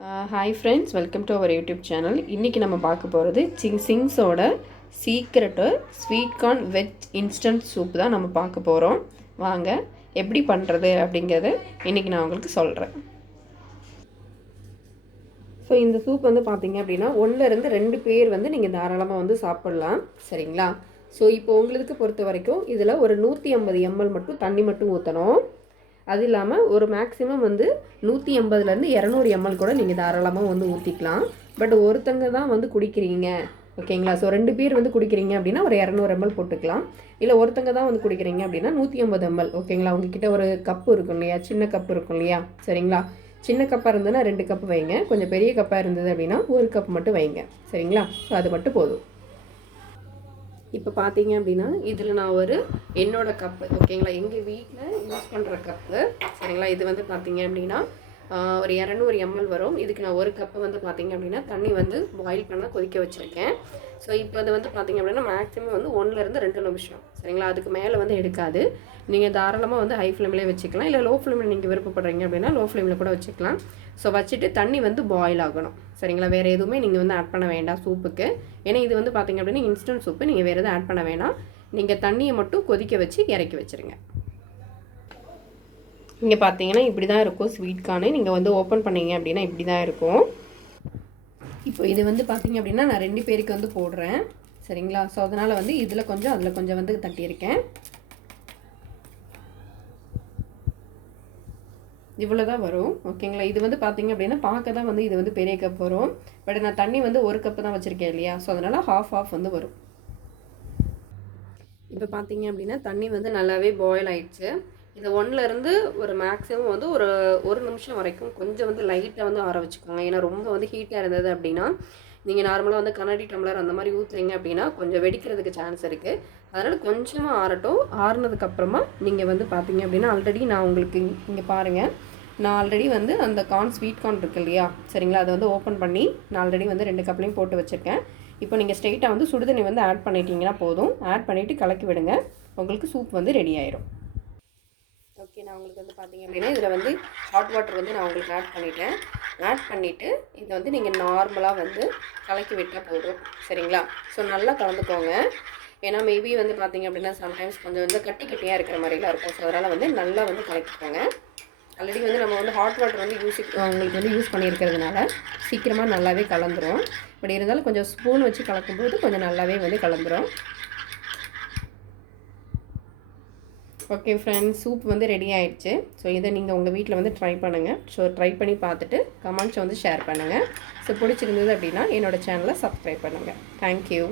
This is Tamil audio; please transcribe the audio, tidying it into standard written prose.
Hi friends, welcome to our YouTube channel. இன்றைக்கி நம்ம பார்க்க போகிறது சிங்ஸோட secret sweet corn veg instant soup தான் நம்ம பார்க்க போகிறோம். வாங்க எப்படி பண்ணுறது அப்படிங்கிறத இன்றைக்கி நான் உங்களுக்கு சொல்கிறேன். ஸோ இந்த சூப் வந்து பார்த்தீங்க அப்படின்னா 1-2 பேர் வந்து நீங்கள் தாராளமாக வந்து சாப்பிட்லாம், சரிங்களா? ஸோ இப்போ உங்களுக்கு பொறுத்த வரைக்கும் இதில் ஒரு 150 ml மட்டும் தண்ணி மட்டும் ஊற்றணும். அது இல்லாமல் ஒரு மேக்ஸிமம் வந்து 180 200 ml கூட நீங்கள் தாராளமாக வந்து ஊற்றிக்கலாம். பட் ஒருத்தங்க தான் வந்து குடிக்கிறீங்க, ஓகேங்களா? ஸோ 2 பேர் வந்து குடிக்கிறீங்க அப்படின்னா ஒரு 200 ml போட்டுக்கலாம். இல்லை ஒருத்தங்க தான் வந்து குடிக்கிறீங்க அப்படின்னா 150 ml, ஓகேங்களா? உங்ககிட்ட ஒரு கப்பு இருக்கும் இல்லையா, சின்ன கப்பு இருக்கும் இல்லையா, சரிங்களா? சின்ன கப்பாக இருந்ததுன்னா 2 கப்பு வைங்க. கொஞ்சம் பெரிய கப்பாக இருந்தது அப்படின்னா 1 கப் மட்டும் வைங்க, சரிங்களா? ஸோ அது மட்டும் போதும். இப்போ பார்த்தீங்க அப்படின்னா இதில் நான் ஒரு என்னோடய கப்பு, ஓகேங்களா, எங்கள் வீட்டில் யூஸ் பண்ணுற கப்பு, சரிங்களா? இது வந்து பார்த்தீங்க அப்படின்னா ஒரு 200 ml வரும். இதுக்கு நான் 1 கப்பு வந்து பார்த்தீங்க அப்படின்னா தண்ணி வந்து பாயில் பண்ண கொதிக்க வச்சுருக்கேன். ஸோ இப்போ அது வந்து பார்த்தீங்க அப்படின்னா மேக்ஸிமம் வந்து 1-2 நிமிஷம், சரிங்களா? அதுக்கு மேலே வந்து எடுக்காது. நீங்கள் தாராளமாக வந்து ஹை ஃப்ளேம்லேயே வச்சுக்கலாம், இல்லை லோ ஃப்ளேமில் நீங்கள் விருப்பப்படுறீங்க அப்படின்னா லோ ஃப்ளேமில் கூட வச்சுக்கலாம். ஸோ வச்சுட்டு தண்ணி வந்து பாயில் ஆகணும், சரிங்களா? வேறு எதுவுமே நீங்கள் வந்து ஆட் பண்ண வேண்டாம் சூப்புக்கு. ஏன்னா இது வந்து பார்த்தீங்க அப்படின்னா இன்ஸ்டன்ட் சூப்பு, நீங்கள் வேறு எதுவும் ஆட் பண்ண வேணாம். நீங்கள் தண்ணியை மட்டும் கொதிக்க வச்சு இறக்கி வச்சுருங்க. இங்கே பார்த்தீங்கன்னா இப்படி தான் இருக்கும் ஸ்வீட் கார்னு. நீங்கள் வந்து ஓப்பன் பண்ணீங்க அப்படின்னா இப்படி தான் இருக்கும். இப்போ இது வந்து பார்த்தீங்க அப்படின்னா நான் 2 பேருக்கு வந்து போடுறேன், சரிங்களா? ஸோ அதனால் வந்து இதில் கொஞ்சம் அதில் கொஞ்சம் வந்து தட்டியிருக்கேன். இவ்வளோ தான் வரும், ஓகேங்களா? இது வந்து பார்த்தீங்க அப்படின்னா பார்க்க தான் வந்து இது வந்து பெரிய கப் வரும். பட் நான் தண்ணி வந்து 1 கப்பு தான் வச்சுருக்கேன் இல்லையா, ஸோ அதனால் ஹாஃப் வந்து வரும். இப்போ பார்த்தீங்க அப்படின்னா தண்ணி வந்து நல்லாவே பாயில் ஆயிடுச்சு. இது 1-2 ஒரு மேக்ஸிமம் வந்து ஒரு நிமிஷம் வரைக்கும் கொஞ்சம் வந்து லைட்டாக வந்து ஆற வச்சுக்கோங்க. ஏன்னா ரொம்ப வந்து ஹீட்டாக இருந்தது அப்படின்னா நீங்கள் நார்மலாக வந்து கண்ணாடி டம்ளர் அந்த மாதிரி ஊற்றுறீங்க அப்படின்னா கொஞ்சம் வெடிக்கிறதுக்கு சான்ஸ் இருக்குது. அதனால் கொஞ்சமாக ஆறட்டும். ஆறுனதுக்கப்புறமா நீங்கள் வந்து பார்த்தீங்க அப்படின்னா ஆல்ரெடி நான் உங்களுக்கு இங்கே பாருங்கள், நான் ஆல்ரெடி வந்து அந்த ஸ்வீட் கார்ன் இருக்கு இல்லையா, சரிங்களா? அதை வந்து ஓப்பன் பண்ணி நான் ஆல்ரெடி வந்து 2 கப்லையும் போட்டு வச்சுருக்கேன். இப்போ நீங்கள் ஸ்ட்ரெயிட்டாக வந்து சுடுதண்ணி வந்து ஆட் பண்ணிட்டீங்கன்னா போதும். ஆட் பண்ணிவிட்டு கலக்கி விடுங்க, உங்களுக்கு சூப் வந்து ரெடி ஆயிரும். ஓகே, நான் உங்களுக்கு வந்து பார்த்தீங்க அப்படின்னா இதில் வந்து ஹாட் வாட்டர் வந்து நான் உங்களுக்கு ஆட் பண்ணிவிட்டேன். ஆட் பண்ணிவிட்டு இதை வந்து நீங்கள் நார்மலாக வந்து கலக்கி விட்டால் போதும், சரிங்களா? ஸோ நல்லா கலந்துக்கோங்க. ஏன்னா மேபி வந்து பார்த்தீங்க அப்படின்னா சம்டைம்ஸ் கொஞ்சம் வந்து கட்டியாக இருக்கிற மாதிரிலாம் இருக்கும். ஸோ அதனால் வந்து நல்லா வந்து கலக்கிக்கோங்க. ஆல்ரெடி வந்து நம்ம வந்து ஹாட் வாட்டர் வந்து உங்களுக்கு வந்து யூஸ் பண்ணியிருக்கிறதுனால சீக்கிரமாக நல்லாவே கலந்துரும். பட் இருந்தாலும் கொஞ்சம் ஸ்பூன் வச்சு கலக்கும்போது கொஞ்சம் நல்லாவே வந்து கலந்துரும். ஓகே ஃப்ரெண்ட்ஸ், சூப் வந்து ரெடி ஆயிடுச்சு. ஸோ இதை நீங்கள் உங்கள் வீட்டில் வந்து ட்ரை பண்ணுங்கள். ஸோ ட்ரை பண்ணி பார்த்துட்டு கமெண்ட்ஸ் வந்து ஷேர் பண்ணுங்கள். ஸோ பிடிச்சிருந்தது அப்படின்னா என்னோடய சேனலை சப்ஸ்கிரைப் பண்ணுங்கள். தேங்க்யூ.